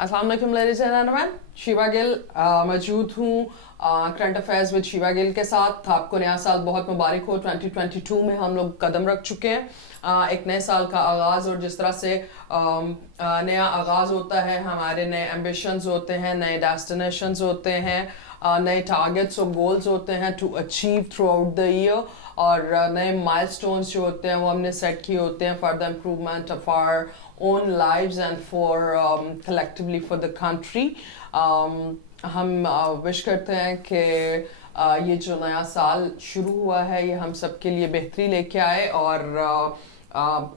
अस्सलाम वालेकुम ladies and gentleman, Sheeba Gill मौजूद हूँ current affairs with Sheeba Gill के साथ। आपको नया साल बहुत मुबारक हो। 2022 में हम लोग कदम रख चुके हैं, एक नए साल का आगाज़। और जिस तरह से नया आगाज़ होता है, हमारे नए एम्बिशंस होते हैं, नए डेस्टिनेशंस होते हैं, नए टारगेट्स और गोल्स होते हैं to achieve throughout the year. और नए माइलस्टोन्स जो होते हैं वो हमने सेट किए होते हैं for the improvement of our own lives and for collectively for the country. हम विश करते हैं कि ये जो नया साल शुरू हुआ है ये हम सब के लिए बेहतरी लेके आए, और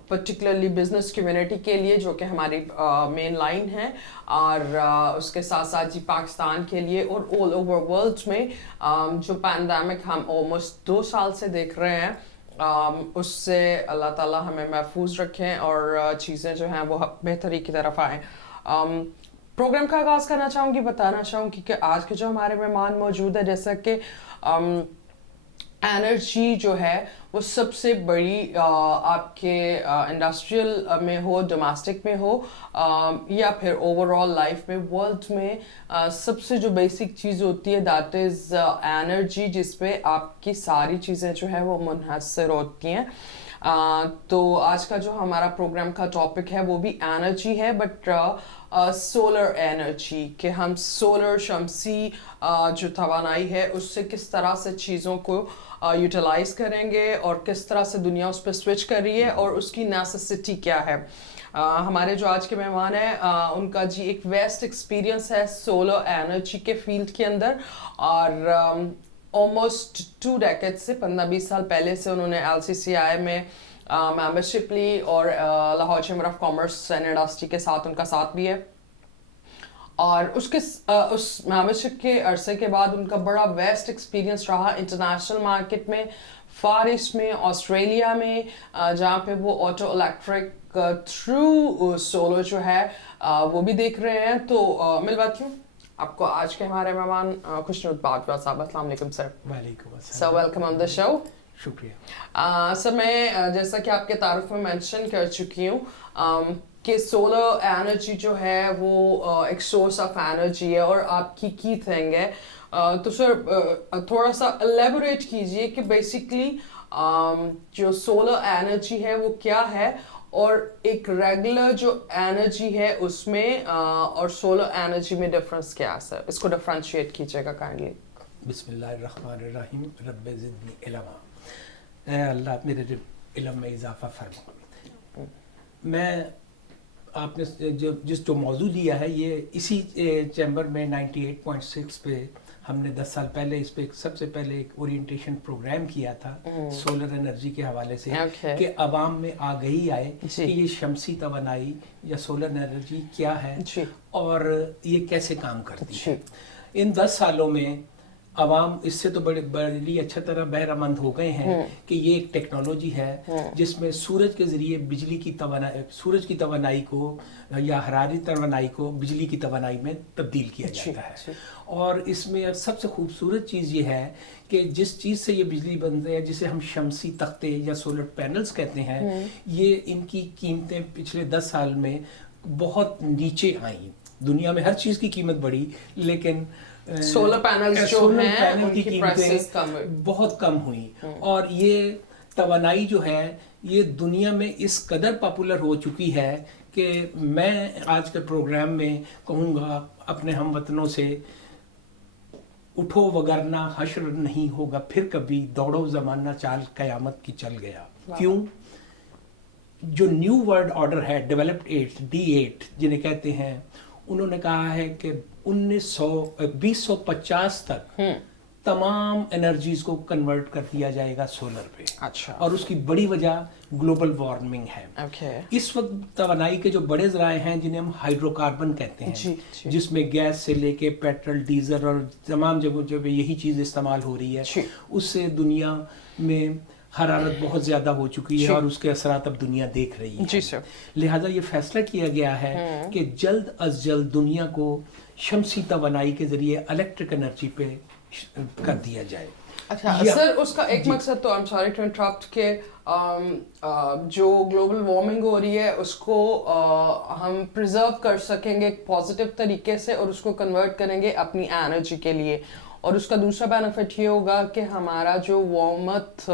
पर्टिकुलरली बिजनेस कम्युनिटी के लिए जो कि हमारी मेन लाइन है, और उसके साथ साथ जी पाकिस्तान के लिए और ऑल ओवर वर्ल्ड में जो पैंडेमिक हम ऑलमोस्ट 2 साल से देख रहे हैं, उससे अल्लाह ताला हमें महफूज रखें और चीज़ें जो हैं वो बेहतरी की तरफ आएँ। प्रोग्राम का आगाज़ करना चाहूँगी, बताना चाहूँगी कि आज के जो हमारे मेहमान मौजूद है, जैसा कि एनर्जी जो है वो सबसे बड़ी आपके इंडस्ट्रियल में हो, डोमेस्टिक में हो, या फिर ओवरऑल लाइफ में, वर्ल्ड में सबसे जो बेसिक चीज़ होती है दैट इज़ एनर्जी, जिस पे आपकी सारी चीज़ें जो है वो मुनहसर होती हैं। तो आज का जो हमारा प्रोग्राम का टॉपिक है वो भी एनर्जी है, बट सोलर एनर्जी, कि हम सोलर शमसी जो तवानाई है उससे किस तरह से चीज़ों को यूटिलाइज करेंगे और किस तरह से दुनिया उस पर स्विच कर रही है और उसकी नेसेसिटी क्या है। हमारे जो आज के मेहमान हैं उनका जी एक वेस्ट एक्सपीरियंस है सोलर एनर्जी के फील्ड के अंदर, और ऑलमोस्ट 2 डेकेड से 15-20 साल पहले से उन्होंने LCCI में मेंबरशिप ली, और Lahore chamber of commerce and industry के साथ उनका साथ भी है। और उस मेंबरशिप के अरसे के बाद उनका बड़ा वेस्ट एक्सपीरियंस रहा इंटरनेशनल मार्केट में, फार ईस्ट में, ऑस्ट्रेलिया में, जहाँ पे वो ऑटो इलेक्ट्रिक थ्रू सोलर जो है वो भी देख रहे हैं। तो मिलवाती हूँ आपको आज के हमारे मेहमान खुशनुद बाजवा साहब। अस्सलाम वालेकुम सर। वालेकुम अस्सलाम। Sir welcome on the show. शुक्रिया। सर मैं जैसा कि आपके तारुफ में मेंशन कर चुकी हूँ कि सोलर एनर्जी जो है वो एक सोर्स ऑफ एनर्जी है और आपकी की थिंग है। तो सर थोड़ा सा एलेबोरेट कीजिए कि बेसिकली जो सोलर एनर्जी है वो क्या है, और एक रेगुलर जो एनर्जी है उसमें और सोलर एनर्जी में डिफरेंस क्या है सर? इसको डिफरेंशिएट कीजिएगा काइंडली। बिस्मिल्लाहिर्रहमानिर्रहीम, रब्बे ज़िदनी इल्मा। ऐ अल्लाह मेरे इल्म में इजाफा फरमा। मैं आपने जो मौजू लिया है ये इसी चैम्बर में 98.6 पे हमने 10 साल पहले इस पे सबसे पहले एक ओरिएंटेशन प्रोग्राम किया था सोलर एनर्जी के हवाले से, कि अवाम में आगही आए कि ये शमसी तवानाई या सोलर एनर्जी क्या है और ये कैसे काम करती है। इन 10 सालों में अवाम इससे तो बड़ी अच्छा तरह बहरामंद हो गए हैं कि ये एक टेक्नोलॉजी है जिसमें सूरज के ज़रिए बिजली की तवानाई, सूरज की तवानाई को या हरारी तवानाई को बिजली की तवानाई में तब्दील किया जाता है। और इसमें सबसे खूबसूरत चीज़ ये है कि जिस चीज़ से ये बिजली बनती है, जिसे हम शमसी तख्ते या सोलर पैनल्स कहते हैं, ये इनकी कीमतें पिछले 10 साल में बहुत नीचे आई। दुनिया में हर चीज़ की कीमत बढ़ी, लेकिन सोलर पैनल्स जो हैं उनकी कीमतें बहुत कम हुई। और ये तवानाई जो है ये दुनिया में इस कदर पॉपुलर हो चुकी है कि मैं आज के प्रोग्राम में कहूँगा अपने हमवतनों से, उठो वगरना हश्र नहीं होगा फिर कभी, दौड़ो ज़माना चाल क़यामत की चल गया। क्यों? जो न्यू वर्ल्ड ऑर्डर है, डेवलप्ड 8 D8 जिन्हें कहते हैं, उन्होंने कहा है कि 2050 तक तमाम एनर्जीज को कन्वर्ट कर दिया जाएगा सोलर पे। अच्छा। और उसकी बड़ी वजह ग्लोबल वार्मिंग है। इस वक्त तवानाई के जो बड़े ज़राए हैं जिन्हें हम हाइड्रोकार्बन कहते हैं, जिसमें गैस से लेके पेट्रोल, डीजल और तमाम जगहों जब यही चीज़ इस्तेमाल हो रही है, उससे दुनिया में हरारत बहुत ज़्यादा हो चुकी है और उसके असरात अब दुनिया देख रही है। जी सर। लिहाजा ये फैसला किया गया है कि जल्द अज जल्द दुनिया को शमसी तवानाई के ज़रिए इलेक्ट्रिक एनर्जी पे कर दिया जाए। अच्छा या- सर उसका एक जी। मकसद तो I am sorry to interrupt के जो ग्लोबल वार्मिंग हो रही है उसको हम प्रिजर्व कर सकेंगे एक पॉजिटिव तरीके से और उसको कन्वर्ट करेंगे अपनी एनर्जी के लिए, और उसका दूसरा बेनिफिट ये होगा कि हमारा जो वार्मथ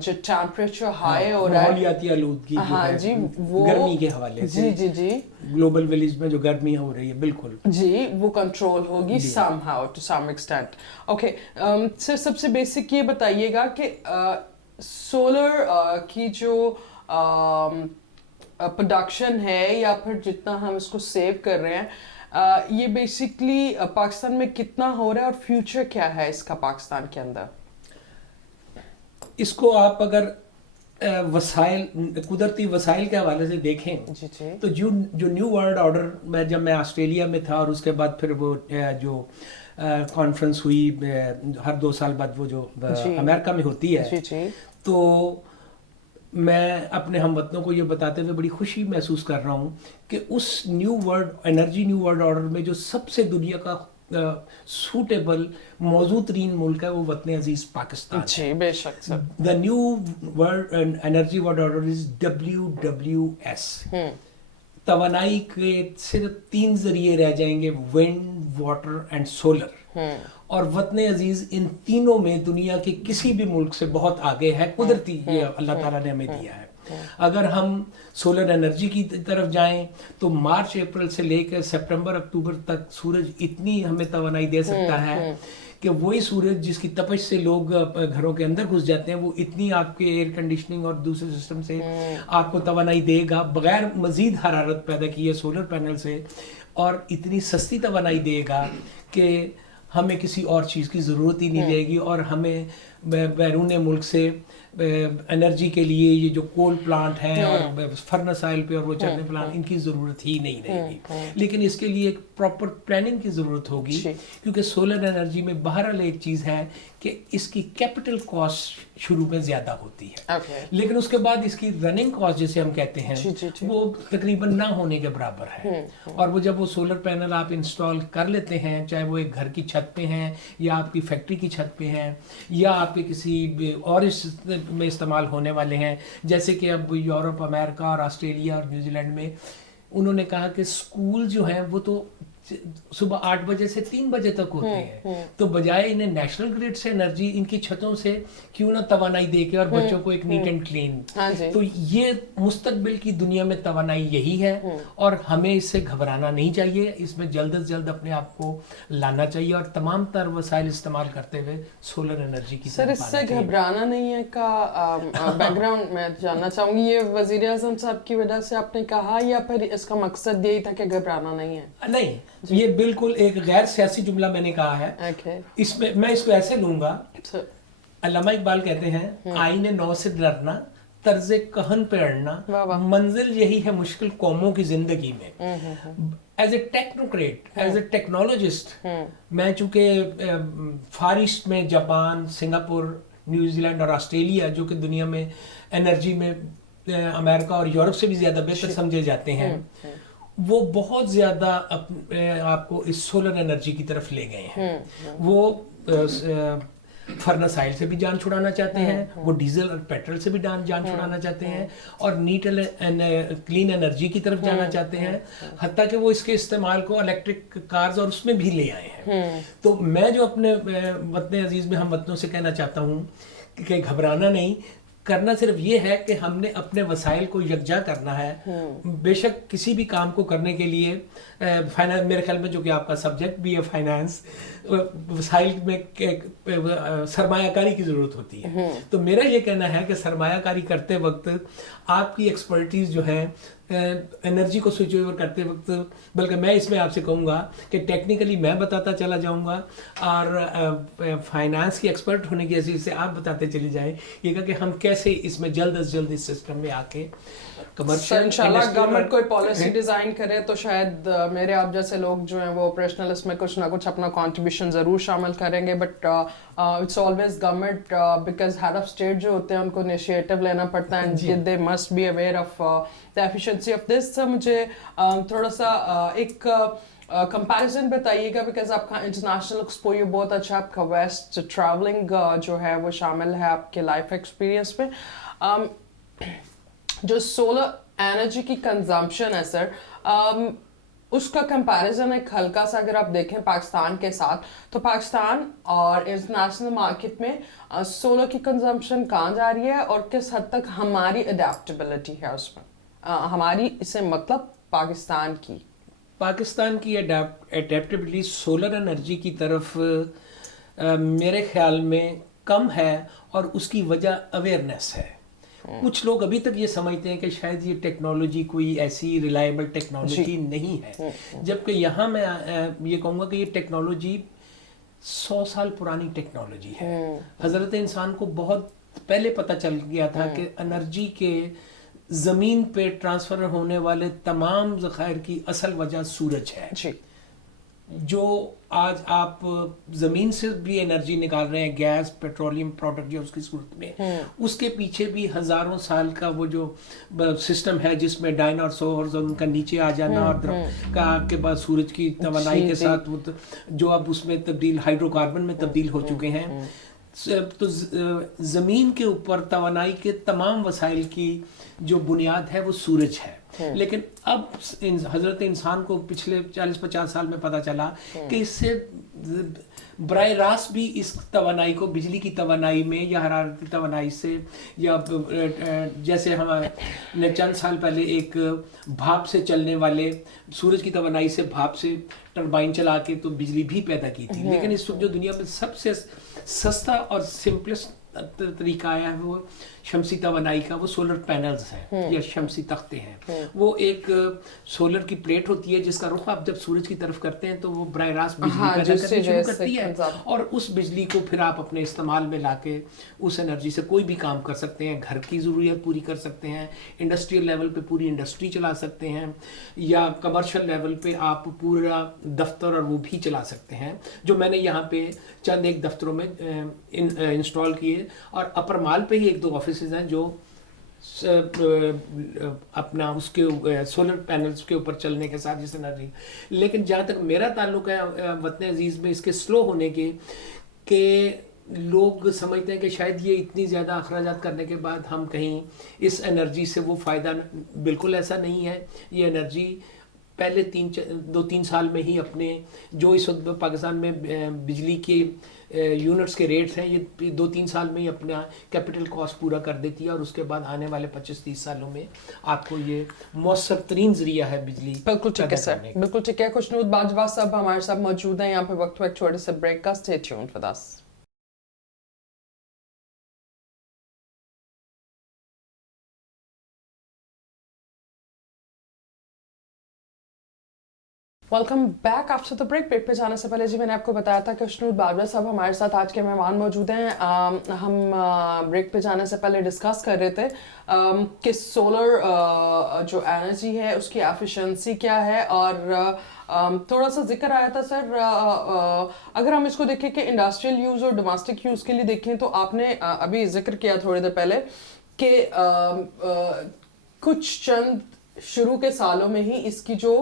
जो टेम्परेचर हाई हो रहा है, माहौलियाती आलूदगी जो हाँ है, जी, वो गर्मी के हवाले से, जी जी जी ग्लोबल विलेज में जो गर्मी हो रही है, बिल्कुल जी वो कंट्रोल होगी जी। somehow to some extent. Okay sir सबसे बेसिक ये बताइएगा कि सोलर की जो प्रोडक्शन है या फिर जितना हम इसको सेव कर रहे हैं ये बेसिकली पाकिस्तान में कितना हो रहा है और फ्यूचर क्या है इसका पाकिस्तान के अंदर? इसको आप अगर वसाइल, कुदरती वसाइल के हवाले से देखें जी जी तो जो न्यू वर्ल्ड ऑर्डर में जब मैं ऑस्ट्रेलिया में था और उसके बाद फिर वो जो कॉन्फ्रेंस हुई हर 2 साल बाद वो जो जी। अमेरिका में होती है, जी जी तो मैं अपने हमवतनों को ये बताते हुए बड़ी खुशी महसूस कर रहा हूँ कि उस न्यू वर्ल्ड ऑर्डर में जो सबसे दुनिया का सूटेबल मौजूद तरीन मुल्क है वो वतन अजीज पाकिस्तान है। जी बेशक sir. The new world energy world order is WWS। तवानाई के सिर्फ 3 जरिए रह जाएंगे, विंड, वाटर एंड सोलर, और वतन अजीज इन तीनों में दुनिया के किसी भी मुल्क से बहुत आगे है। कुदरती ये अल्लाह ताला ने हमें दिया है। अगर हम सोलर एनर्जी की तरफ जाएं तो मार्च अप्रैल से लेकर सितंबर अक्टूबर तक सूरज इतनी हमें तवानाई दे सकता है कि वही सूरज जिसकी तपश से लोग घरों के अंदर घुस जाते हैं, वो इतनी आपके एयर कंडीशनिंग और दूसरे सिस्टम से आपको तवानाई देगा बगैर मजीद हरारत पैदा किए सोलर पैनल से, और इतनी सस्ती तवानाई देगा कि हमें किसी और चीज़ की ज़रूरत ही नहीं रहेगी, और हमें बैरून मुल्क से एनर्जी के लिए ये जो कोल प्लांट हैं और फर्नेस ऑयल पे और वो चलने प्लांट, इनकी ज़रूरत ही नहीं रहेगी। लेकिन इसके लिए एक प्रॉपर प्लानिंग की ज़रूरत होगी, क्योंकि सोलर एनर्जी में बहरहाल एक चीज़ है कि इसकी कैपिटल कॉस्ट शुरू में ज़्यादा होती है, लेकिन उसके बाद इसकी रनिंग कॉस्ट जिसे हम कहते हैं वो तकरीबन ना होने के बराबर है। और वो जब वो सोलर पैनल आप इंस्टॉल कर लेते हैं, चाहे वो एक घर की छत पे हैं या आपकी फैक्ट्री की छत पे हैं या आपके किसी और में इस्तेमाल होने वाले हैं, जैसे कि अब यूरोप, अमेरिका और ऑस्ट्रेलिया और न्यूजीलैंड में उन्होंने कहा कि स्कूल जो हैं वो तो सुबह 8 बजे से 3 बजे तक होते हैं, तो बजाय इन्हें नेशनल ग्रिड से एनर्जी इनकी छतों से क्यों ना तवानाई देके और बच्चों को एक नीट एंड क्लीन। तो ये मुस्तकबिल की दुनिया में तवानाई यही है, और हमें इससे घबराना नहीं चाहिए, इसमें जल्द से जल्द अपने आप को लाना चाहिए और तमाम तर वसाइल इस्तेमाल करते हुए सोलर एनर्जी की सर इससे घबराना नहीं है का बैकग्राउंड मैं जानना चाहूंगी, ये वजीर आजम साहब की वजह से आपने कहा या फिर इसका मकसद यही था कि घबराना नहीं है? नहीं, ये बिल्कुल एक गैर सियासी जुमला मैंने कहा है। इसमें मैं इसको ऐसे लूंगा, अल्लामा इकबाल कहते हैं आईने नौ से डरना, तर्जे कहन पे अड़ना, मंजिल यही है मुश्किल कौमों की जिंदगी में। As a technocrat, as a technologist, मैं चूंकि फार ईस्ट में जापान, सिंगापुर, न्यूजीलैंड और ऑस्ट्रेलिया जो कि दुनिया में एनर्जी में अमेरिका और यूरोप से भी ज्यादा बेहतर समझे जाते हैं, वो बहुत ज्यादा आपको इस सोलर एनर्जी की तरफ ले गए हैं। वो फर्नेस ऑयल से भी जान छुड़ाना चाहते हैं, वो डीजल और पेट्रोल से भी जान छुड़ाना चाहते हैं, और नीट एंड क्लीन एनर्जी की तरफ जाना चाहते हैं, हत्ता कि वो इसके इस्तेमाल को इलेक्ट्रिक कार्स और उसमें भी ले आए हैं। तो मैं जो अपने वतन अजीज में हम वतनों से कहना चाहता हूँ कि घबराना नहीं, करना सिर्फ ये है कि हमने अपने वसाइल को यकजा करना है। बेशक किसी भी काम को करने के लिए फाइनेंस, मेरे ख्याल में जो कि आपका सब्जेक्ट भी है फाइनेंस, वसाइल में सरमायाकारी की ज़रूरत होती है। तो मेरा ये कहना है कि सरमायाकारी करते वक्त आपकी एक्सपर्टीज़ जो है एनर्जी को स्विच ओवर करते वक्त, बल्कि मैं इसमें आपसे कहूँगा कि टेक्निकली मैं बताता चला जाऊँगा और फाइनेंस की एक्सपर्ट होने की हैसियत से आप बताते चले जाएं ये कि हम कैसे इसमें जल्द से जल्द इस सिस्टम में आके कमर्शियल, इंशाल्लाह गवर्नमेंट कोई पॉलिसी डिजाइन करे तो शायद मेरे आप जैसे लोग जो हैं वो ऑपरेशनल इसमें कुछ ना कुछ अपना कंट्रीब्यूशन जरूर शामिल करेंगे, but it's always government because head of state जो होते हैं उनको इनिशिएटिव लेना पड़ता है and they must be aware of the efficiency of this. मुझे थोड़ा सा एक कंपैरिजन बताइएगा, बिकॉज आपका इंटरनेशनल एक्सपोजर बहुत अच्छा, आपका वेस्ट ट्रैवलिंग जो है वो शामिल है आपके लाइफ एक्सपीरियंस में. Um, जो सोलर एनर्जी की कंजम्पशन है सर, उसका कंपैरिजन एक हल्का सा अगर आप देखें पाकिस्तान के साथ, तो पाकिस्तान और इंटरनेशनल मार्केट में सोलर की कंजम्पशन कहाँ जा रही है और किस हद तक हमारी अडेप्टेबिलिटी है उसमें, हमारी इससे मतलब पाकिस्तान की की अडेप्टेबिलिटी सोलर एनर्जी की तरफ मेरे ख्याल में कम है, और उसकी वजह अवेयरनेस है. कुछ लोग अभी तक ये समझते हैं कि शायद ये टेक्नोलॉजी कोई ऐसी रिलायबल टेक्नोलॉजी नहीं है, जबकि यहाँ मैं ये कहूँगा कि ये टेक्नोलॉजी 100 साल पुरानी टेक्नोलॉजी है. हजरत इंसान को बहुत पहले पता चल गया था कि एनर्जी के ज़मीन पे ट्रांसफ़र होने वाले तमाम ज़खायर की असल वजह सूरज है जी. जो आज आप ज़मीन से भी एनर्जी निकाल रहे हैं, गैस पेट्रोलियम प्रोडक्ट जो उसकी सूरत में, उसके पीछे भी हज़ारों साल का वो जो सिस्टम है जिसमें डायनासोर्स और उनका नीचे आ जाना और का के बाद सूरज की तवानाई के साथ वो जो अब उसमें तब्दील हाइड्रोकार्बन में तब्दील हो चुके हैं. तो ज़मीन के ऊपर तवानाई के तमाम वसाइल की जो बुनियाद है वो सूरज है. लेकिन अब हजरत इंसान को पिछले 40-50 साल में पता चला कि इससे बराह रास्त भी इस तवानाई को बिजली की तवानाई में या हरारती तवानाई से, या जैसे हमने चंद साल पहले एक भाप से चलने वाले सूरज की तवानाई से भाप से टरबाइन चला के तो बिजली भी पैदा की थी. लेकिन इस वक्त जो दुनिया में सबसे सस्ता और सिंपलेस्ट तरीका आया है वो शमसी तवानाई का, वो सोलर पैनल्स हैं या शमसी तख्ते हैं. वो एक सोलर की प्लेट होती है जिसका रुख आप जब सूरज की तरफ करते हैं तो वो बराह रास्त बिजली पैदा करनी शुरू करती है, और उस बिजली को फिर आप अपने इस्तेमाल में लाके उस एनर्जी से कोई भी काम कर सकते हैं. घर की ज़रूरियत पूरी कर सकते हैं, इंडस्ट्रियल लेवल पे पूरी इंडस्ट्री चला सकते हैं, या कमर्शियल लेवल पे आप पूरा दफ्तर और वो भी चला सकते हैं, जो मैंने यहाँ पे चंद एक दफ्तरों में इंस्टॉल किए. और अपर माल पे ही एक दो ऑफिसेज हैं जो अपना उसके सोलर पैनल्स के ऊपर चलने के साथ जिस एनर्जी. लेकिन जहाँ तक मेरा ताल्लुक है वतन अजीज़ में इसके स्लो होने के लोग समझते हैं कि शायद ये इतनी ज़्यादा अखराजात करने के बाद हम कहीं इस एनर्जी से वो फ़ायदा, बिल्कुल ऐसा नहीं है. ये एनर्जी पहले 2-3 साल में ही अपने जो इस वक्त पाकिस्तान में बिजली के यूनिट्स के रेट्स हैं, ये 2-3 साल में ही अपना कैपिटल कॉस्ट पूरा कर देती है, और उसके बाद आने वाले 25-30 सालों में आपको ये मौसर तरीन जरिया है बिजली. बिल्कुल ठीक है सर, बिल्कुल ठीक है. खुशनूद बाजवा साहब हमारे साथ मौजूद हैं यहाँ पे. वक्त एक छोटे से ब्रेक का. Stay tuned with us. Welcome back after the break. Break पे जाने से पहले जी मैंने आपको बताया था कि खुशनूद बाजवा साहब हमारे साथ आज के मेहमान मौजूद हैं. हम ब्रेक पे जाने से पहले डिस्कस कर रहे थे कि सोलर जो एनर्जी है उसकी एफिशिएंसी क्या है, और थोड़ा सा जिक्र आया था सर, अगर हम इसको देखें कि इंडस्ट्रियल यूज़ और डोमेस्टिक यूज़ के लिए देखें, तो आपने अभी जिक्र किया थोड़ी देर पहले कि कुछ चंद शुरू के सालों में ही इसकी जो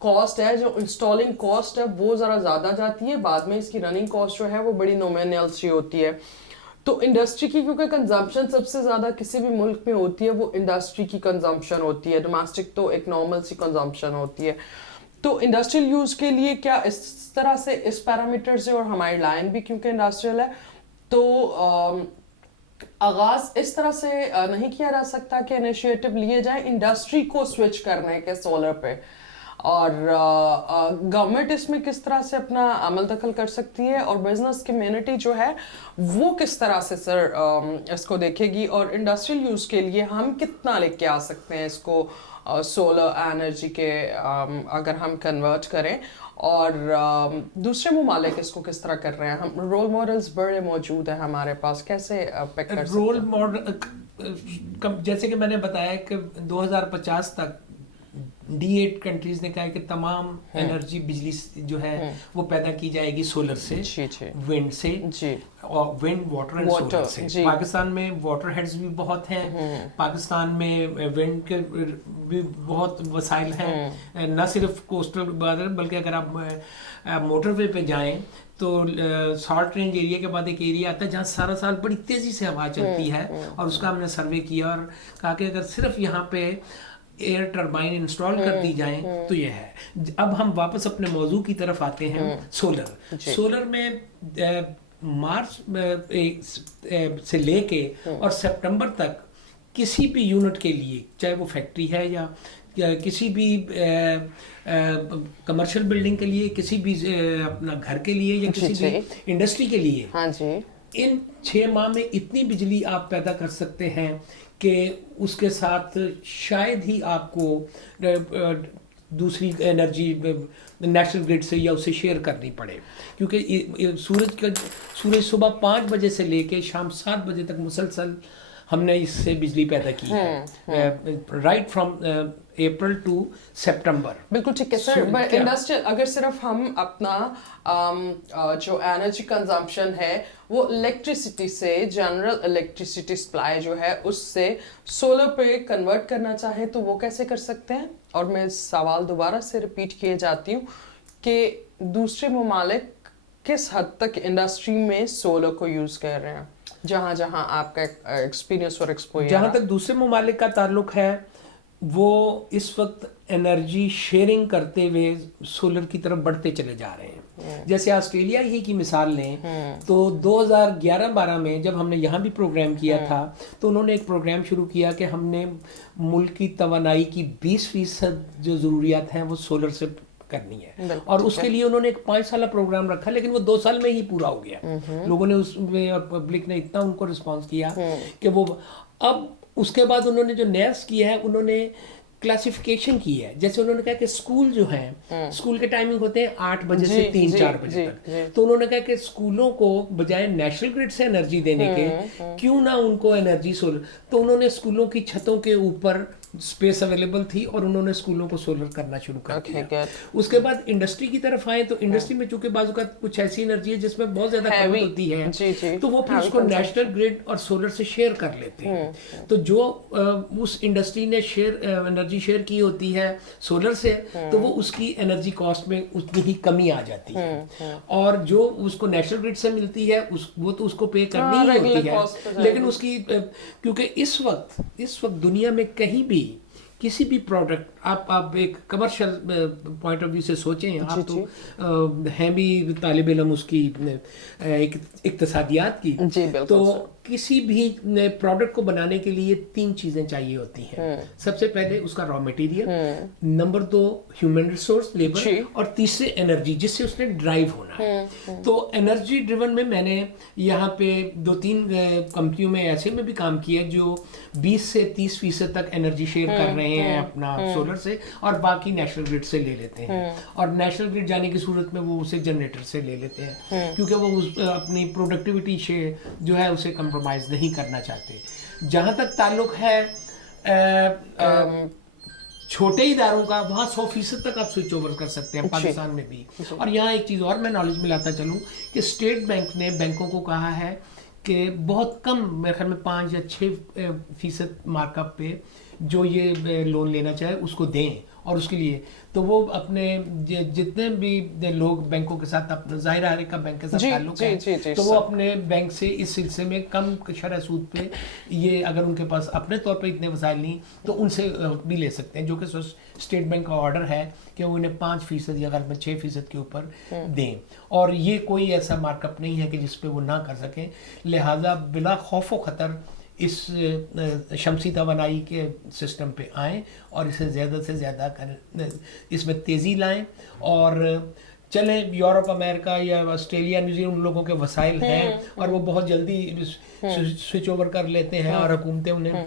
कॉस्ट है, जो इंस्टॉलिंग कॉस्ट है, वो ज़रा ज़्यादा जाती है. बाद में इसकी रनिंग कॉस्ट जो है वो बड़ी नॉमिनल सी होती है. तो इंडस्ट्री की क्योंकि कंजम्पशन सबसे ज़्यादा किसी भी मुल्क में होती है, वो इंडस्ट्री की कंजम्पशन होती है. डोमेस्टिक तो एक नॉर्मल सी कंजम्पशन होती है. तो इंडस्ट्रियल यूज़ के लिए क्या इस तरह से इस पैरामीटर से, और हमारी लाइन भी क्योंकि इंडस्ट्रियल है, तो आगाज इस तरह से नहीं किया जा सकता कि इनिशिएटिव लिए जाए इंडस्ट्री को स्विच करने के सोलर पे, और गवर्नमेंट इसमें किस तरह से अपना अमल दखल कर सकती है, और बिजनेस कम्युनिटी जो है वो किस तरह से सर इसको देखेगी, और इंडस्ट्रियल यूज़ के लिए हम कितना लेके आ सकते हैं इसको सोलर एनर्जी के अगर हम कन्वर्ट करें, और दूसरे ममालिक इसको किस तरह कर रहे हैं. हम रोल मॉडल्स बड़े मौजूद हैं हमारे पास, कैसे पिक कर सकते हैं? रोल मॉडल जैसे कि मैंने बताया कि 2050 तक D8 कंट्रीज ने कहा है कि तमाम एनर्जी बिजली जो है वो पैदा की जाएगी सोलर से, विंड से, और विंड, वाटर एंड सोलर से। पाकिस्तान में वाटर हेड्स भी बहुत हैं, पाकिस्तान में विंड के भी बहुत वसाइल हैं, न सिर्फ कोस्टल बल्कि अगर आप मोटरवे पे जाएं तो शॉर्ट रेंज एरिया के बाद एक एरिया आता है जहाँ सारा साल बड़ी तेजी से हवा चलती है, और उसका हमने सर्वे किया और कहा कि अगर सिर्फ यहाँ पे एयर टरबाइन इंस्टॉल कर दी जाए तो ये है। अब हम वापस अपने मौजू की तरफ आते हैं, सोलर। सोलर में मार्च से लेके और सितंबर तक किसी भी यूनिट के लिए, चाहे वो फैक्ट्री है या किसी भी कमर्शियल बिल्डिंग के लिए, किसी भी अपना घर के लिए या किसी भी इंडस्ट्री के लिए, हाँ जी, इन 6 माह में इतनी बिजली आप पैदा कर सकते हैं कि उसके साथ शायद ही आपको दूसरी एनर्जी नेशनल ग्रिड से या उसे शेयर करनी पड़े, क्योंकि सूरज सुबह 5 बजे से लेके शाम 7 बजे तक मुसलसल हमने इससे बिजली पैदा की है, राइट फ्रॉम अप्रैल टू सितंबर। बिल्कुल ठीक है सर। बट इंडस्ट्रियल, अगर सिर्फ हम अपना जो एनर्जी कंजम्पशन है वो इलेक्ट्रिसिटी से, जनरल इलेक्ट्रिसिटी सप्लाई जो है उससे सोलर पे कन्वर्ट करना चाहे तो वो कैसे कर सकते हैं? और मैं सवाल दोबारा से रिपीट किए जाती हूँ कि दूसरे ममालिक किस हद तक इंडस्ट्री में सोलर को यूज कर रहे हैं, जहाँ जहाँ आपका एक्सपीरियंस और एक्सपोजर। जहाँ तक दूसरे ममालिक का ताल्लुक है, वो इस वक्त एनर्जी शेयरिंग करते हुए सोलर की तरफ बढ़ते चले जा रहे हैं। जैसे ऑस्ट्रेलिया ही की मिसाल लें तो 2011-12 में जब हमने यहाँ भी प्रोग्राम किया था तो उन्होंने एक प्रोग्राम शुरू किया कि हमने मुल्क की तवानाई की 20% जो ज़रूरियात हैं वो सोलर से करनी है, और उसके लिए उन्होंने एक 5 साल प्रोग्राम रखा, लेकिन वो 2 साल में ही पूरा हो गया। लोगों ने उसमें और पब्लिक ने इतना उनको रिस्पॉन्स किया कि वो अब उसके बाद उन्होंने जो नया किया है, उन्होंने क्लासिफिकेशन की है। जैसे उन्होंने कहा कि स्कूल जो हैं, स्कूल के टाइमिंग होते हैं 8 बजे से 3-4 बजे तक, तो उन्होंने कहा कि स्कूलों को बजाय नेशनल ग्रिड से एनर्जी देने के क्यों ना उनको एनर्जी सोलर, तो उन्होंने स्कूलों की छतों के ऊपर स्पेस अवेलेबल थी और उन्होंने स्कूलों को सोलर करना शुरू कर दिया। उसके बाद इंडस्ट्री की तरफ आए तो इंडस्ट्री में चूंकि बाजू का कुछ ऐसी एनर्जी है जिसमें बहुत ज्यादा खपत होती है, तो वो फिर उसको नेशनल ग्रिड और सोलर से शेयर कर लेते हैं। तो जो उस इंडस्ट्री ने एनर्जी शेयर की होती है सोलर से, तो वो उसकी एनर्जी कॉस्ट में उतनी ही कमी आ जाती है, और जो उसको नेशनल ग्रिड से मिलती है वो तो उसको पे करनी ही होती है। लेकिन उसकी क्योंकि इस वक्त दुनिया में कहीं भी किसी भी प्रोडक्ट आप एक कमर्शियल पॉइंट ऑफ व्यू से सोचें, आप तो हैं भी तालिब इल्म उसकी एक इक्तिसादियात की, तो किसी भी प्रोडक्ट को बनाने के लिए 3 चीजें चाहिए होती हैं। सबसे पहले उसका raw material, number 2 human resource labour, और तीसरे एनर्जी जिससे उसने ड्राइव होना है। तो एनर्जी ड्रिवन में मैंने यहाँ पे 2-3 कंपनियों में ऐसे में भी काम किया जो 20 से 30% तक एनर्जी शेयर कर रहे हैं अपना सोलर से, और बाकी नेशनल ग्रिड से ले लेते हैं। और नेशनल ग्रिड जाने की सूरत में वो उसे जनरेटर से ले लेते हैं, क्योंकि वो अपनी प्रोडक्टिविटी से जो है उसे कंप्रोमाइज नहीं करना चाहते। जहाँ तक ताल्लुक है छोटे इदारों का, वहाँ 100% तक आप स्विच ओवर कर सकते हैं, पाकिस्तान में भी। और यहाँ एक चीज़ और मैं नॉलेज में लाता चलूँ कि स्टेट बैंक ने बैंकों को कहा है कि बहुत कम, मेरे ख्याल में 5 या 6% मार्कअप पे जो ये लोन लेना चाहे उसको दें, और उसके लिए तो वो अपने जितने भी लोग बैंकों के साथ, अपना ज़ाहिर है का बैंक के साथ ताल्लुक है, तो वो अपने बैंक से इस सिलसिले में कम शरह सूद पे, ये अगर उनके पास अपने तौर पे इतने वसाइल नहीं तो उनसे भी ले सकते हैं, जो कि स्टेट बैंक का ऑर्डर है कि वो उन्हें 5% या अगर 6% के ऊपर दें, और ये कोई ऐसा मार्कअप नहीं है कि जिस पे वो ना कर सकें। लिहाजा बिला खौफ व ख़तर इस शमसी तवानाई के सिस्टम पे आएँ और इसे ज़्यादा से ज़्यादा इसमें तेज़ी लाएं, और चलें यूरोप, अमेरिका या ऑस्ट्रेलिया, न्यूजीलैंड, उन लोगों के वसाइल हैं और वो बहुत जल्दी स्विच ओवर कर लेते हैं, और हुकूमतें उन्हें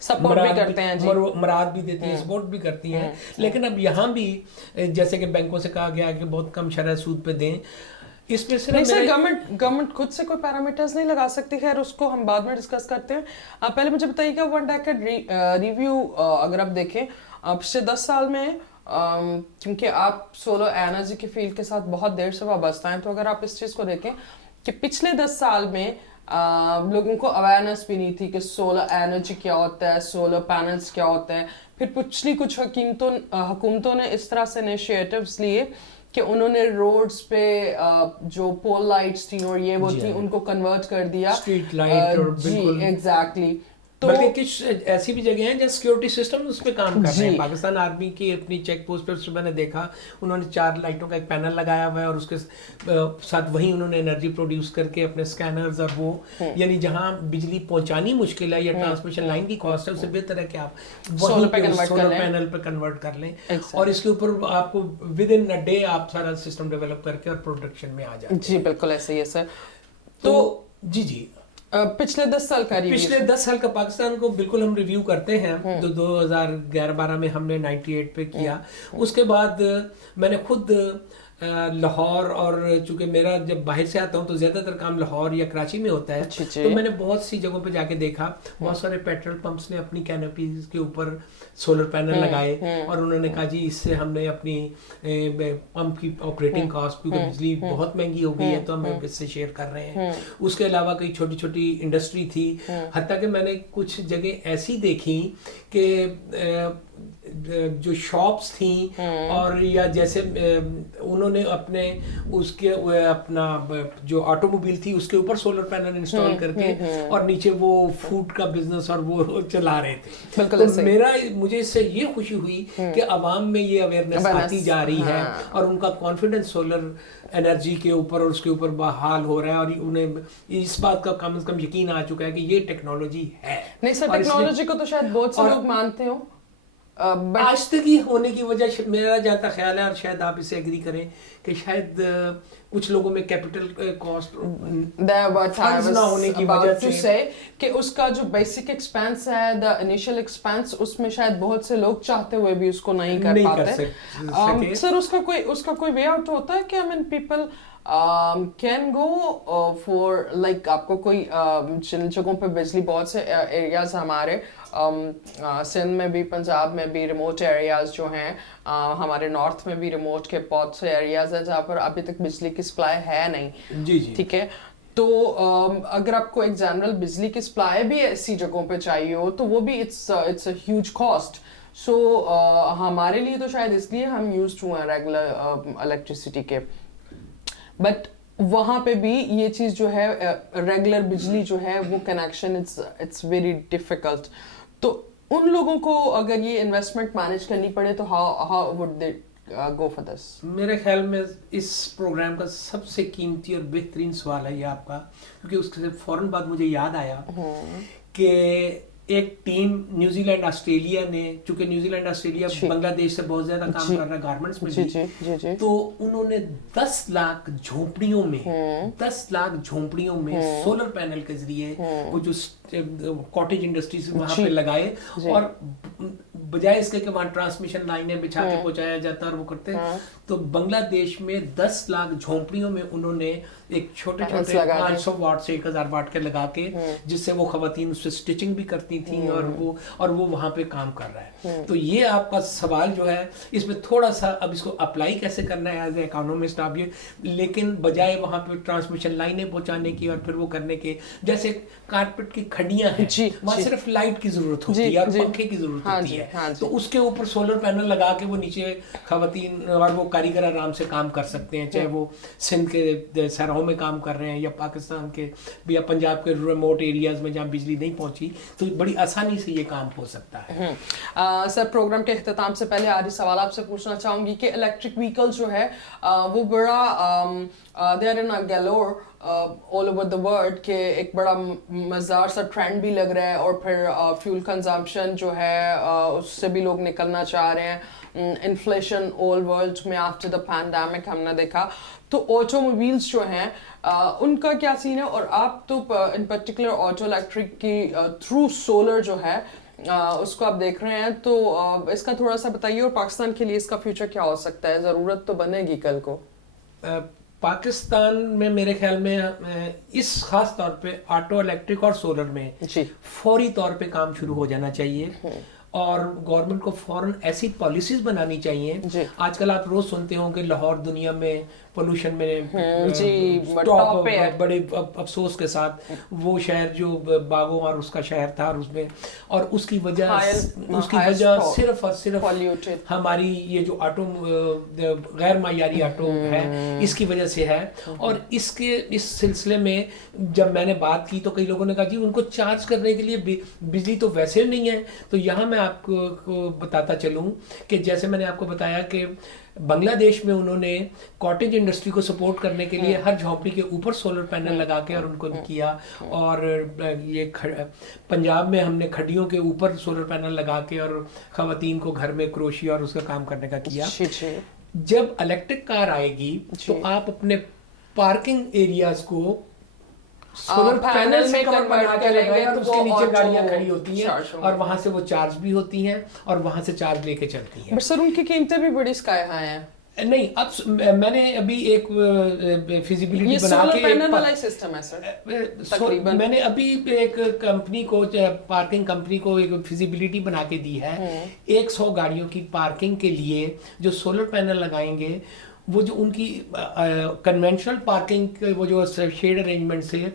सपोर्ट भी करते हैं, मराद भी देती हैं, सपोर्ट भी करती हैं। लेकिन अब यहाँ भी जैसे कि बैंकों से कहा गया कि बहुत कम शरह सूद पे दें, इसमें से नहीं सर, गवर्नमेंट खुद से कोई पैरामीटर्स नहीं लगा सकती। खैर उसको हम बाद में डिस्कस करते हैं। पहले मुझे बताइएगा 1 डेकेड रिव्यू अगर आप देखें पिछले 10 साल में क्योंकि आप सोलर एनर्जी के फील्ड के साथ बहुत देर से वाबस्ता हैं, तो अगर आप इस चीज़ को देखें कि पिछले 10 साल में लोगों को अवेयरनेस भी नहीं थी कि सोलर एनर्जी क्या होता है, सोलर पैनल्स क्या होते हैं। फिर पिछली कुछ हुकूमतों ने इस तरह से इनिशिएटिव्स लिए कि उन्होंने रोड्स पे जो पोल लाइट्स थी और ये वो थी उनको कन्वर्ट कर दिया स्ट्रीट लाइट और बिल्कुल एग्जैक्टली। तो बल्कि कुछ ऐसी भी जगह हैं जहाँ सिक्योरिटी सिस्टम उस पर काम कर रहे हैं। पाकिस्तान आर्मी की अपनी चेक पोस्ट पर मैंने देखा उन्होंने 4 लाइटों का एक पैनल लगाया हुआ है और उसके साथ वहीं उन्होंने एनर्जी प्रोड्यूस करके अपने स्कैनर्स और वो यानी जहाँ बिजली पहुंचानी मुश्किल है या ट्रांसमिशन लाइन की कॉस्ट है, उससे बेहतर है कि आप सोलर पैनल पे कन्वर्ट कर लें और इसके ऊपर आपको विद इन अ डे आप सारा सिस्टम डेवलप करके और प्रोडक्शन में आ जाए। जी बिल्कुल ऐसे ही है सर। तो जी पिछले 10 साल का पिछले 10 साल का पाकिस्तान को बिल्कुल हम रिव्यू करते हैं। तो 2011-12 में हमने 98 पे किया। उसके बाद मैंने खुद लाहौर और चूंकि मेरा जब बाहर से आता हूँ तो ज्यादातर काम लाहौर या कराची में होता है, तो मैंने बहुत सी जगहों पे जाके देखा बहुत सारे पेट्रोल पंप्स ने अपनी कैनोपीज के ऊपर सोलर पैनल लगाए और उन्होंने कहा जी इससे हमने अपनी पंप की ऑपरेटिंग कॉस्ट, क्योंकि बिजली बहुत महंगी हो गई है तो हम इससे शेयर कर रहे हैं। उसके अलावा कई छोटी छोटी इंडस्ट्री थी, हत्ता कि मैंने कुछ जगह ऐसी देखी कि जो शॉप्स थी और या जैसे उन्होंने अपने उसके अपना जो ऑटोमोबाइल थी उसके ऊपर सोलर पैनल इंस्टॉल करके और नीचे वो फूड का बिजनेस और वो चला रहे थे। तो मुझे इससे ये खुशी हुई कि अवाम में ये अवेयरनेस आती जा रही है और उनका कॉन्फिडेंस सोलर एनर्जी के ऊपर और उसके ऊपर बहाल हो रहा है और उन्हें इस बात का कम से कम यकीन आ चुका है कि ये टेक्नोलॉजी है। नहीं सर, टेक्नोलॉजी को तो शायद बहुत से लोग मानते हो, आज तक ही होने की वजह मेरा जहाँ तक ख्याल है और शायद आप इसे एग्री करें कि शायद कुछ लोगों में कैपिटल कॉस्ट फंड्स ना होने की वजह से कि उसका जो बेसिक एक्सपेंस है, द इनिशियल एक्सपेंस, उसमें शायद बहुत से लोग चाहते हुए भी उसको नहीं कर पाते। सर उसका कोई वे आउट होता है कि I mean people can go for like आपको कोई जिन जगहों पे बिजली बहुत से एरियाज हमारे सिंध में भी, पंजाब में भी रिमोट एरियाज जो हैं, हमारे नॉर्थ में भी रिमोट के बहुत से एरियाज हैं जहाँ पर अभी तक बिजली की सप्लाई है नहीं। जी ठीक है, तो अगर आपको एक जनरल बिजली की सप्लाई भी ऐसी जगहों पे चाहिए हो तो वो भी इट्स अ ह्यूज कॉस्ट। सो हमारे लिए तो शायद इसलिए हम यूज्ड हुए हैं रेगुलर इलेक्ट्रिसिटी के, बट वहाँ पे भी ये चीज़ जो है रेगुलर बिजली जो है वो कनेक्शन इट्स वेरी डिफिकल्ट। तो उन लोगों को अगर ये इन्वेस्टमेंट मैनेज करनी पड़े तो how would they go for this? मेरे ख्याल में इस प्रोग्राम का सबसे कीमती और बेहतरीन सवाल है ये आपका, क्योंकि उसके फौरन बाद मुझे याद आया कि एक टीम न्यूजीलैंड ऑस्ट्रेलिया ने, चूंकि न्यूजीलैंड ऑस्ट्रेलिया बांग्लादेश से बहुत ज्यादा काम कर रहा है गारमेंट्स में भी, तो उन्होंने 10 लाख झोपड़ियों में सोलर पैनल के जरिए वो जो कॉटेज इंडस्ट्रीज वहां पे लगाए और बजाय इसके कि वहां ट्रांसमिशन लाइनें बिछा के पहुंचाया जाता और वो करते, तो बांग्लादेश में 10 लाख झोपड़ियों में उन्होंने एक छोटे 500 वाट से 1000 वाट के लगा के, जिससे वो खवातीन उससे स्टिचिंग भी करती थी और वो वहां पे काम कर रहा है। तो ये आपका सवाल जो है इसमें थोड़ा सा अब इसको अप्लाई कैसे करना है एज ए इकोनॉमिस्ट आप ये, लेकिन बजाय वहां पे ट्रांसमिशन लाइनें पहुंचाने की और फिर वो करने के, जैसे कारपेट की खड़ियां हैं वहां सिर्फ लाइट की जरूरत होती है और पंखे की जरूरत होती है, तो उसके ऊपर सोलर पैनल लगा के वो नीचे खवातीन और वो कारीगर आराम से काम कर सकते हैं, चाहे वो सिंध के सहराओं में काम कर रहे हैं या पाकिस्तान के या पंजाब के रिमोट एरियाज में जहाँ बिजली नहीं पहुंची, तो बड़ी आसानी से ये काम हो सकता है। सर प्रोग्राम के इख्तिताम से पहले आखिरी सवाल आपसे पूछना चाहूंगी कि इलेक्ट्रिक व्हीकल जो है वो बड़ा they are in a galore all over the world के एक बड़ा मज़ेदार सा ट्रेंड भी लग रहा है और फिर फ्यूल कंजम्पशन जो है उससे भी लोग निकलना चाह रहे हैं। इन्फ्लेशन ऑल वर्ल्ड में आफ्टर द पैंडेमिक हमने देखा, तो ऑटोमोबाइल्स जो हैं उनका क्या सीन है? और आप तो इन पर्टिकुलर ऑटो इलेक्ट्रिक की थ्रू सोलर जो है उसको आप देख रहे हैं, तो इसका थोड़ा सा बताइए और पाकिस्तान के लिए इसका फ्यूचर क्या हो सकता है? ज़रूरत तो बनेगी कल को। पाकिस्तान में मेरे ख्याल में इस खास तौर पे ऑटो इलेक्ट्रिक और सोलर में फौरी तौर पे काम शुरू हो जाना चाहिए اور گورنمنٹ کو فوراً ایسی پالیسیز بنانی چاہیے. آج کل آپ روز سنتے ہوں کہ لاہور دنیا میں پولوشن میں ٹاپ پہ، بڑے افسوس کے ساتھ وہ شہر جو باغوں اور اس کا شہر تھا، اور اس میں اور اس کی وجہ صرف اور صرف ہماری یہ جو آٹو غیر معیاری آٹو ہے اس کی وجہ سے ہے. اور اس سلسلے میں جب میں نے بات کی تو کئی لوگوں نے کہا جی ان کو چارج کرنے کے لیے بجلی تو ویسے نہیں ہے. تو یہاں میں آپ کو بتاتا چلوں کہ جیسے میں نے آپ کو بتایا کہ بنگلہ دیش میں انہوں نے کاٹیج انڈسٹری کو سپورٹ کرنے کے لیے ہر جھونپڑی کے اوپر سولر پینل لگا کے اور ان کو کیا. اور یہ پنجاب میں ہم نے کھڈیوں کے اوپر سولر پینل لگا کے اور خواتین کو گھر میں کروشی اور اس کا کام کرنے کا کیا. جب الیکٹرک کار آئے گی تو آپ اپنے پارکنگ ایریاز کو سولر پینل سے کور بنا کے لگائیں اور اس کے نیچے گاڑیاں کھڑی ہوتی ہیں اور وہاں سے وہ چارج بھی ہوتی ہیں اور وہاں سے چارج لے کے چلتی ہیں. بٹ سر ان کی قیمتیں بھی بڑی اسکائی ہائی ہیں. نہیں، اب میں نے ابھی ایک فیزیبلٹی بنا کے میں نے ابھی ایک کمپنی کو پارکنگ کمپنی کو ایک فیزیبلٹی بنا کے دی ہے 100 گاڑیوں کی پارکنگ کے لیے جو سولر پینل لگائیں گے. وہ جو ان کی کنونشنل پارکنگ وہ جو شیڈ ارینجمنٹ ہے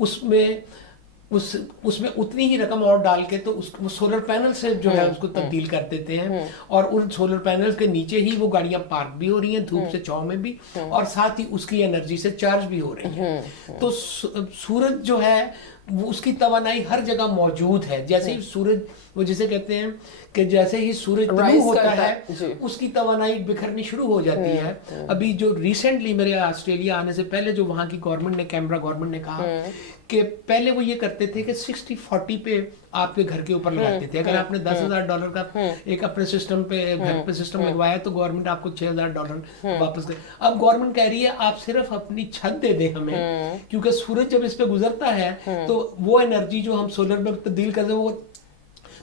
اس میں اتنی ہی رقم اور ڈال کے تو اس سولر پینل سے جو ہے اس کو تبدیل کر دیتے ہیں اور ان سولر پینل کے نیچے ہی وہ گاڑیاں پارک بھی ہو رہی ہیں دھوپ سے چھاؤں میں بھی اور ساتھ ہی اس کی انرجی سے چارج بھی ہو رہی ہیں. تو سورج جو ہے وہ اس کی توانائی ہر جگہ موجود ہے. جیسے ہی سورج وہ جسے کہتے ہیں کہ جیسے ہی سورج طلوع ہوتا ہے اس کی توانائی بکھرنی شروع ہو جاتی ہے. ابھی جو ریسنٹلی میرے آسٹریلیا آنے سے پہلے جو وہاں کی گورنمنٹ نے کینبرا گورنمنٹ نے کہا کہ پہلے وہ یہ کرتے تھے کہ 60-40 پہ آپ کے گھر کے اوپر لگاتے تھے. اگر آپ نے $10,000 کا ایک اپنے سسٹم پہ گھر پہ سسٹم لگوایا تو گورنمنٹ آپ کو $6,000 واپس دے. اب گورنمنٹ کہہ رہی ہے آپ صرف اپنی چھت دے دیں ہمیں، کیونکہ سورج جب اس پہ گزرتا ہے تو وہ انرجی جو ہم سولر میں تبدیل کرتے ہیں وہ.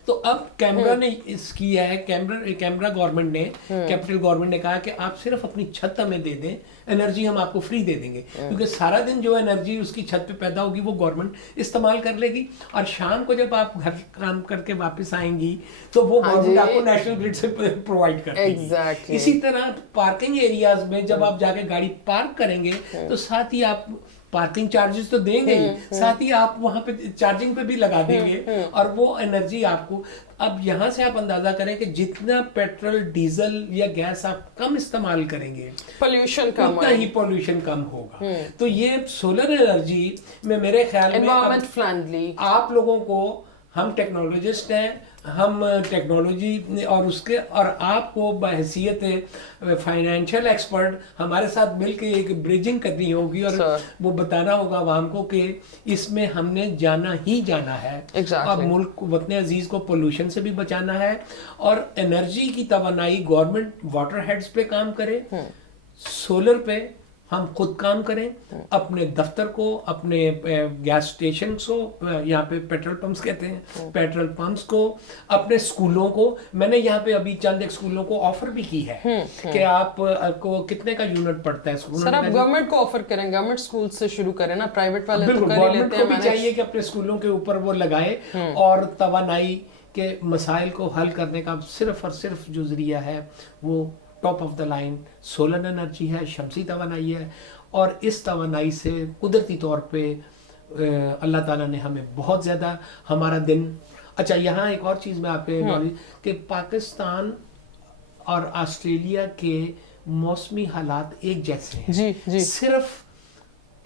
تو اب کینبرا نے اس کیا ہے، کینبرا گورنمنٹ نے کیپٹل گورنمنٹ نے کہا کہ آپ صرف اپنی چھت ہمیں دے دیں، انرجی ہم آپ کو فری دے دیں گے، کیونکہ سارا دن جو انرجی اس کی چھت پہ پیدا ہوگی وہ گورنمنٹ استعمال کر لے گی اور شام کو جب آپ گھر کام کر کے واپس آئیں گی تو وہ گورنمنٹ آپ کو نیشنل گرڈ سے پرووائڈ کرے گی. اسی طرح پارکنگ ایریاز میں جب آپ جا کے گاڑی پارک کریں گے تو ساتھ ہی آپ پارکنگ چارجز تو دیں گے ہی، ساتھ ہی آپ وہاں پہ چارجنگ پہ بھی لگا دیں گے اور وہ انرجی آپ کو. اب یہاں سے آپ اندازہ کریں کہ جتنا پیٹرول ڈیزل یا گیس آپ کم استعمال کریں گے پولوشن کم اتنا ہی پولوشن کم ہوگا. تو یہ سولر انرجی میں میرے خیال میں آپ لوگوں کو، ہم ٹیکنالوجسٹ ہیں، ہم ٹیکنالوجی اور اس کے اور آپ کو بحیثیت فائنینشیل ایکسپرٹ ہمارے ساتھ مل کے ایک بریجنگ کرنی ہوگی اور وہ بتانا ہوگا عوام کو کہ اس میں ہم نے جانا ہی جانا ہے اور ملک وطن عزیز کو پولوشن سے بھی بچانا ہے. اور انرجی کی توانائی گورنمنٹ واٹر ہیڈز پہ کام کرے، سولر پہ ہم خود کام کریں، اپنے دفتر کو، اپنے گیس اسٹیشن کو، یہاں پہ پیٹرول پمپس کہتے ہیں، پیٹرول پمپس کو، اپنے اسکولوں کو. میں نے یہاں پہ ابھی چند ایک اسکولوں کو آفر بھی کی ہے کہ آپ کو کتنے کا یونٹ پڑتا ہے اسکول. سر آپ گورنمنٹ کو آفر کریں، گورنمنٹ اسکول سے شروع کریں نا، پرائیویٹ والے تو کر ہی لیتے ہیں. گورنمنٹ کو بھی چاہیے کہ اپنے اسکولوں کے اوپر وہ لگائے اور توانائی کے مسائل کو حل کرنے کا صرف اور صرف جو ذریعہ ہے وہ top of the line solar energy ہے، شمسی توانائی ہے. اور اس توانائی سے قدرتی طور پہ اللہ تعالیٰ نے ہمیں بہت زیادہ ہمارا دن. اچھا یہاں ایک اور چیز میں آپ کے کہ پاکستان اور آسٹریلیا کے موسمی حالات ایک جیسے ہیں، صرف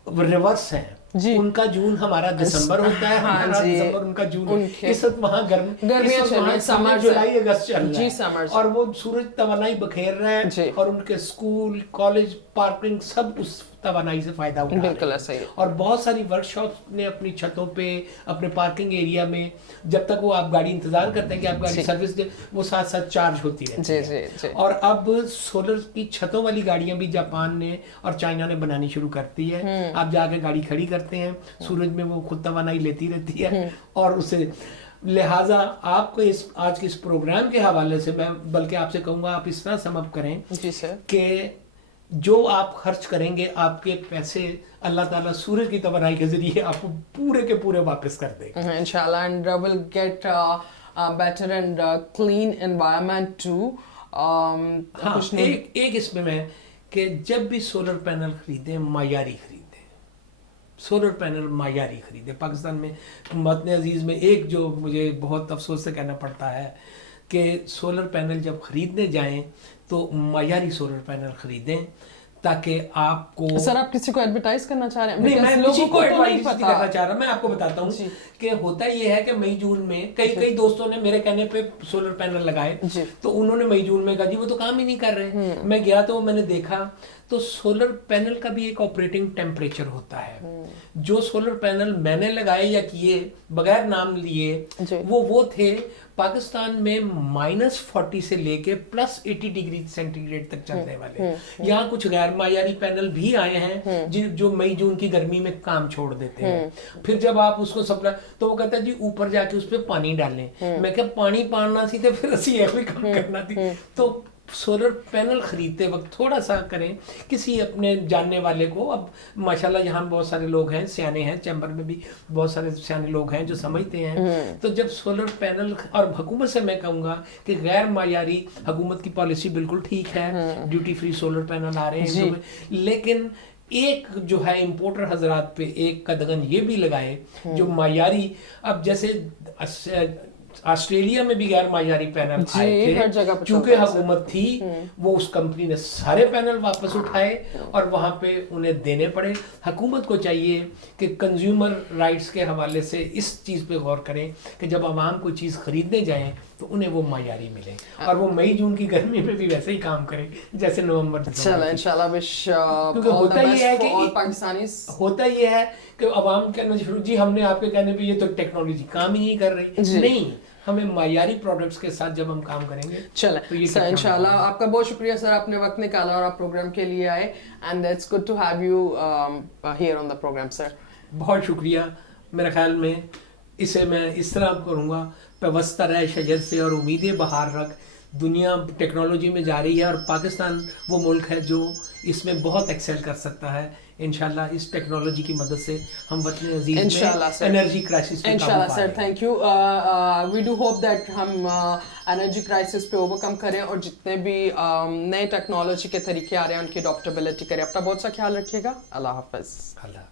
ریورس ہیں. ان کا جون ہمارا دسمبر ہوتا ہے، ہمارا دسمبر ان کا جون. اس وقت وہاں گرمیاں جولائی اگست چل رہا ہے اور وہ سورج توانائی بکھیر رہا ہے اور ان کے اسکول کالج پارکنگ سب اس توانائی سے فائدہ اٹھا رہے ہیں. اور بہت ساری ورک شاپس نے اپنی چھتوں پہ، اپنے پارکنگ ایریا میں، جب تک وہ آپ گاڑی انتظار کرتے ہیں کہ آپ گاڑی سروس دیں، وہ ساتھ ساتھ چارج ہوتی رہتی ہے. اور اب سولر کی چھتوں والی گاڑیاں بھی جاپان نے اور چائنا نے بنانی شروع کرتی ہے. آپ جا کے گاڑی کھڑی کرتے ہیں، سورج میں وہ خود توانائی لیتی رہتی ہے اور اسے. لہٰذا آپ کو اس آج کے اس پروگرام کے حوالے سے میں بلکہ آپ سے کہوں گا آپ اس طرح سم اپ کریں کہ جو آپ خرچ کریں گے آپ کے پیسے اللہ تعالیٰ سورج کی توانائی کے ذریعے آپ کو پورے کے پورے واپس کر دے گا انشاءاللہ. And will get better and clean environment too. हाँ, कुछ नहीं एक इसमें मैं कि जब भी सोलर पैनल खरीदें मायारी खरीदें, सोलर पैनल मायारी खरीदें। पाकिस्तान में वतन अजीज़ में एक जो मुझे बहुत अफसोस से कहना पड़ता है कि सोलर पैनल जब खरीदने जाएं तो मायारी सोलर पैनल खरीदें ताकि आपको। सर आप किसी को एडवर्टाइज करना चाह रहे हैं? नहीं, Because मैं लोगों किसी को तो नहीं एडवाइस नहीं पता। करना चाह रहा, मैं आपको बताता हूँ जी। कि होता ये है कि मई जून में कई दोस्तों ने मेरे कहने पे सोलर पैनल लगाए, जी। तो उन्होंने मई जून में कहा जी वो तो काम ही नहीं कर रहे। मैं गया तो मैंने देखा तो सोलर पैनल का भी एक ऑपरेटिंग टेम्परेचर होता है। जो सोलर पैनल मैंने लगाए या किए बगैर नाम लिए जी। वो थे पाकिस्तान में -40 से लेके +80 डिग्री सेंटीग्रेड तक चलने वाले। यहाँ कुछ गैर मायारी पैनल भी आए हैं जो मई जून की गर्मी में काम छोड़ देते हैं। फिर जब आप उसको सप्लाई, तो वो कहता है जी ऊपर जाके उस पर पानी डालें। मैं क्या पानी पाना सी तो फिर असी ये भी काम करना थी। तो सोलर पैनल खरीदते वक्त थोड़ा सा करें किसी अपने जानने वाले को। अब माशाल्लाह यहाँ बहुत सारे लोग हैं, सियाने हैं, चैम्बर में भी बहुत सारे सियाने लोग हैं जो समझते हैं। तो जब सोलर पैनल, और हुकूमत से मैं कहूँगा कि गैर मायारी, हुकूमत की पॉलिसी बिल्कुल ठीक है, ड्यूटी फ्री सोलर पैनल आ रहे हैं, लेकिन एक जो है इंपोर्टर हजरात पे एक कदगन ये भी लगाए जो मायारी। अब जैसे ऑस्ट्रेलिया में भी गैर मायारी पैनल आए थे, चूंकि हुकूमत थी, वो उस कंपनी ने सारे पैनल वापस उठाए और वहां पे उन्हें देने पड़े। हुकूमत को चाहिए कि कंज्यूमर राइट्स के हवाले से इस चीज़ पे गौर करें कि जब आवाम कोई चीज़ खरीदने जाएं तो उन्हें वो मायारी मिले, और वो मई जून की गर्मी में भी वैसे ही काम करें जैसे नवंबर। चलो इंशाल्लाह विश क्योंकि होता ये है कि होता ये है कि आवाम कहना शुरू, जी हमने आपके कहने पे ये तो टेक्नोलॉजी काम ही नहीं कर रही। नहीं, हमें मायारी प्रोडक्ट्स के साथ जब हम काम करेंगे। चलें तो ये सर, इंशाल्लाह। आपका बहुत शुक्रिया सर, आपने वक्त निकाला और आप प्रोग्राम के लिए आए, and it's good to have you here on the program sir. बहुत शुक्रिया। मेरे ख्याल में इसे मैं इस तरह करूँगा, पेवस्ता रहे शजर से और उम्मीदें बहार रख। दुनिया टेक्नोलॉजी में जा रही है और पाकिस्तान वो मुल्क है जो इसमें बहुत एक्सेल कर सकता है। इंशाल्लाह इस टेक्नोलॉजी की मदद से हम वतन अजीज में एनर्जी क्राइसिस पे इंशाल्लाह sir, thank you. We do hope that हम एनर्जी क्राइसिस पे ओवरकम करें और जितने भी नए टेक्नोलॉजी के तरीके आ रहे हैं उनकी अडॉप्टेबिलिटी करें। अपना बहुत सा ख्याल रखिएगा। अल्लाह हाफ़िज़। अल्लाह।